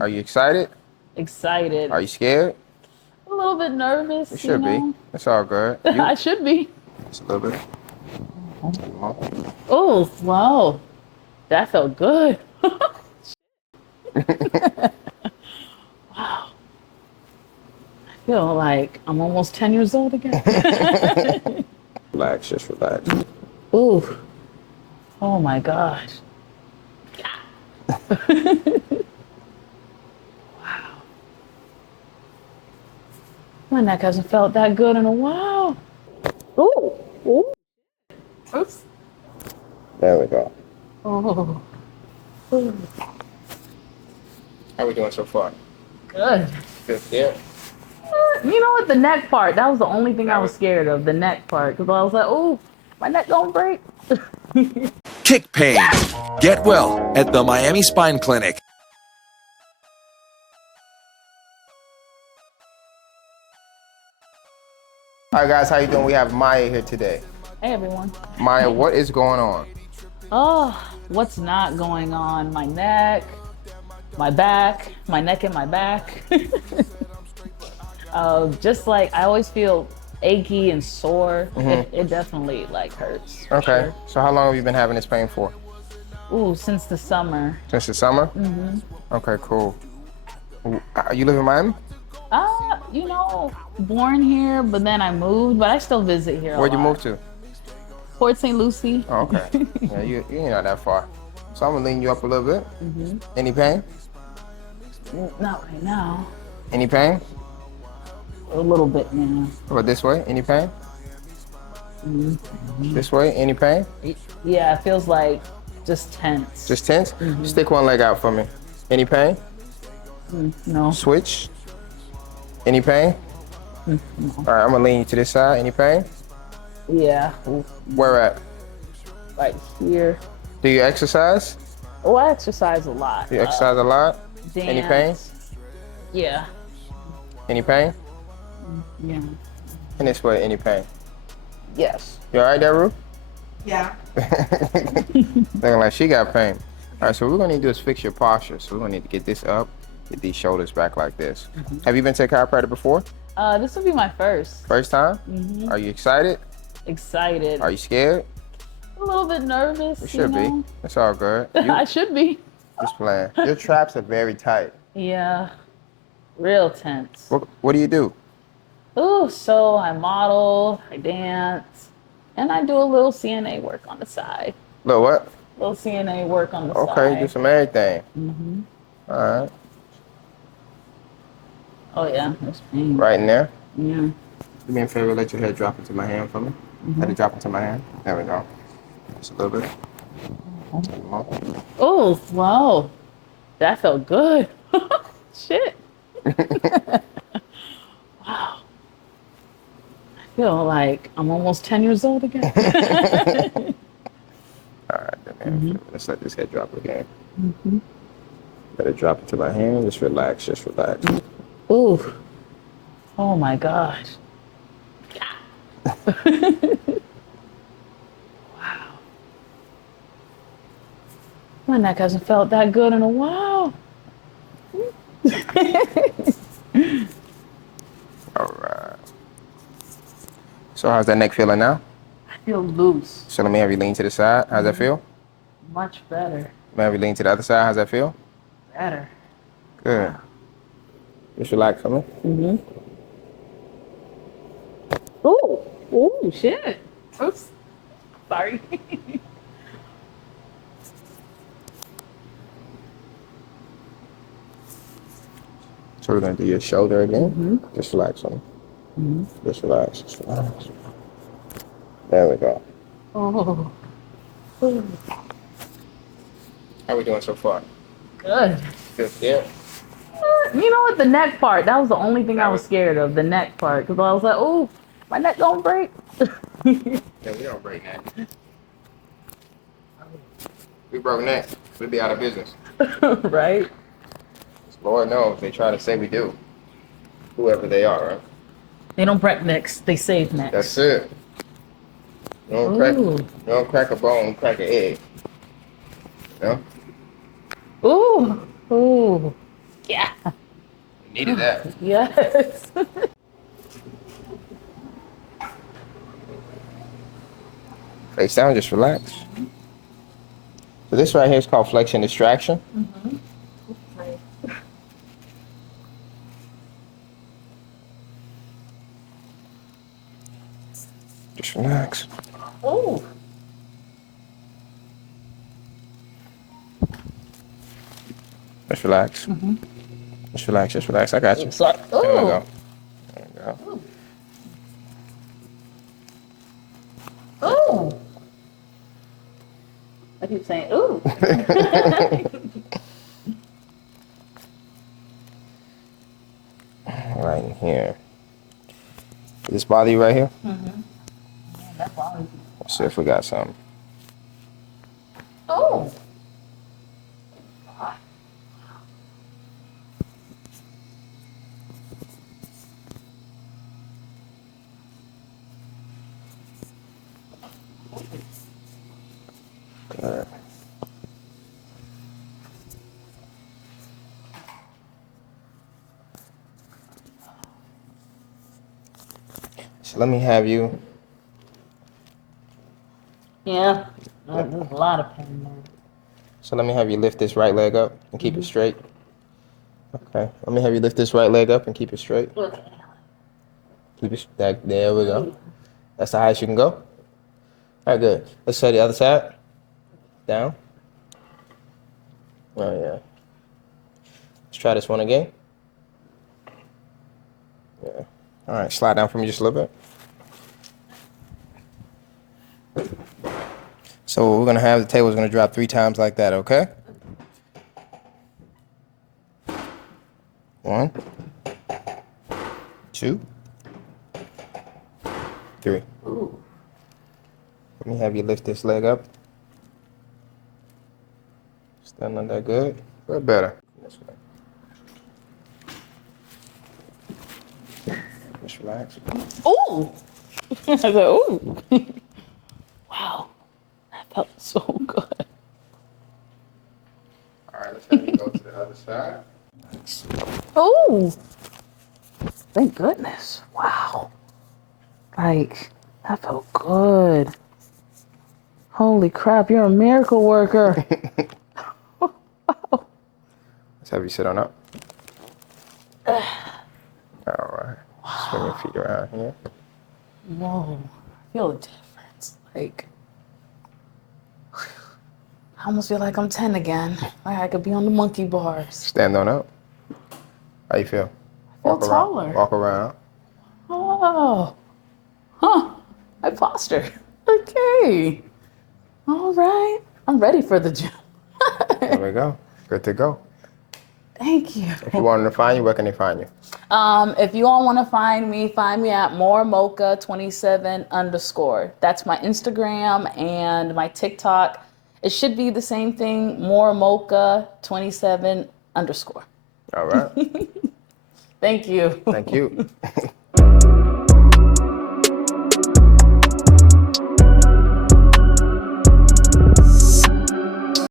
Are you excited? Excited. Are you scared? A little bit nervous, You should be. It's all good. I should be. Just a little bit. Oh, wow. That felt good. Wow. I feel like I'm almost 10 years old again. Relax, just relax. Ooh. Oh my gosh. Wow. My neck hasn't felt that good in a while. Ooh. Ooh. Oops. There we go. Oh. Ooh. How we doing so far? Good. Good. Yeah. You know what? The neck part. That was the only thing I was scared of. The neck part. Because I was like, oh, my neck gonna break. Kick pain. Get well at the Miami Spine Clinic. All right, guys, how you doing? We have Maya here today. Hey, everyone. Maya, what is going on? Oh, what's not going on? My neck, my back, my neck and my back. Just like I always feel achy and sore. It definitely like hurts. Okay. Sure. So how long have you been having this pain for? Ooh, since the summer. Since the summer? Okay, cool. You live in Miami? Born here, but then I moved, but I still visit here a Where'd you lot. move to? Port St. Lucie. Oh, okay. Yeah, you're not that far. So I'm gonna lean you up a little bit. Any pain? Not right now. Any pain? A little bit now. What, this way? Any pain? This way? Any pain? Yeah, it feels like just tense. Just tense? Stick one leg out for me. Any pain? No. Switch. Any pain? All right, I'm gonna lean you to this side. Any pain? Yeah. Where at? Right here. Do you exercise? Oh, I exercise a lot. Do you exercise a lot? Dance. Any pain? Yeah. Any pain? Yeah. And this way, any pain? Yes. You all right there, Rue? Yeah. Looking like she got pain. All right, so what we're gonna need to do is fix your posture. So we're gonna need to get this up, get these shoulders back like this. Have you been to a chiropractor before? This will be my first. First time? Are you excited? Excited. Are you scared? A little bit nervous. You should be. It's all good. I should be. Just playing. Your traps are very tight. Yeah. Real tense. What do you do? Ooh, so I model, I dance, and I do a little CNA work on the side. Look, what? Little CNA work on the side. Okay, you do some everything. All right. Oh yeah, there's pain. Right in there. Yeah. Do me a favor, let your head drop into my hand for me. Let it drop into my hand. There we go. Just a little bit. Oh, wow. That felt good. Shit. Wow. I feel like I'm almost 10 years old again. All right, then. Let's let this head drop again. Let it drop into my hand. Just relax. Just relax. Ooh. Oh my gosh. Wow. My neck hasn't felt that good in a while. All right. So how's that neck feeling now? I feel loose. So let me have you lean to the side. How's that feel? Much better. Let me have you lean to the other side. How's that feel? Better. Good. Just relax for me. Ooh. Ooh, shit. Oops. Sorry. So we're gonna do your shoulder again. Just relax on me. Just relax. Just relax. There we go. Oh. Ooh. How we doing so far? Good. Good. Yeah. You know what? The neck part. That was the only thing I was scared of. The neck part. Because I was like, oh, my neck gonna break. Yeah, we don't break neck. We broke neck, we'd be out of business. Right? Lord knows they try to say we do. Whoever they are, right? They don't break necks. They save necks. That's it. You don't crack a bone, crack an egg. You know? Ooh. Ooh. Yeah. Needed that. Yes. Face down, just relax. So this right here is called flexion distraction. Just relax. Oh. Just relax. Just relax, just relax. I got you. Sorry. There we Oh. go. There we go. Oh. I keep saying, ooh. Right in here. Does this bother you right here? That bothers me. Let's see if we got something. Oh. Good. So let me have you. Yeah. There's a lot of pain there. So let me have you lift this right leg up and keep it straight. Okay. Let me have you lift this right leg up and keep it straight. Okay. Keep it that. There we go. That's the highest you can go. All right, good. Let's try the other side. Down. Oh yeah. Let's try this one again. Yeah. All right. Slide down for me just a little bit. So what we're gonna have, the table's gonna drop 3 times like that. Okay. 1, 2, 3. Ooh. Let me have you lift this leg up. Stand on that good. A little better. This way. Just relax. Ooh. I said, ooh. Wow. That felt so good. All right, let's have you go to the other side. Oh, thank goodness. Wow. Like, that felt good. Holy crap, you're a miracle worker. Let's have you sit on up. All right. Swing your feet around here. Whoa, I feel the difference. Like, I almost feel like I'm 10 again. Like I could be on the monkey bars. Stand on up. How you feel? I feel Walk around. taller. Walk around. Oh, huh. I postured. Okay. All right. I'm ready for the gym. There we go. Good to go. Thank you. If you want them to find you, where can they find you? If you all want to find me at moremocha27_. That's my Instagram and my TikTok. It should be the same thing, moremocha27_. All right. Thank you. Thank you.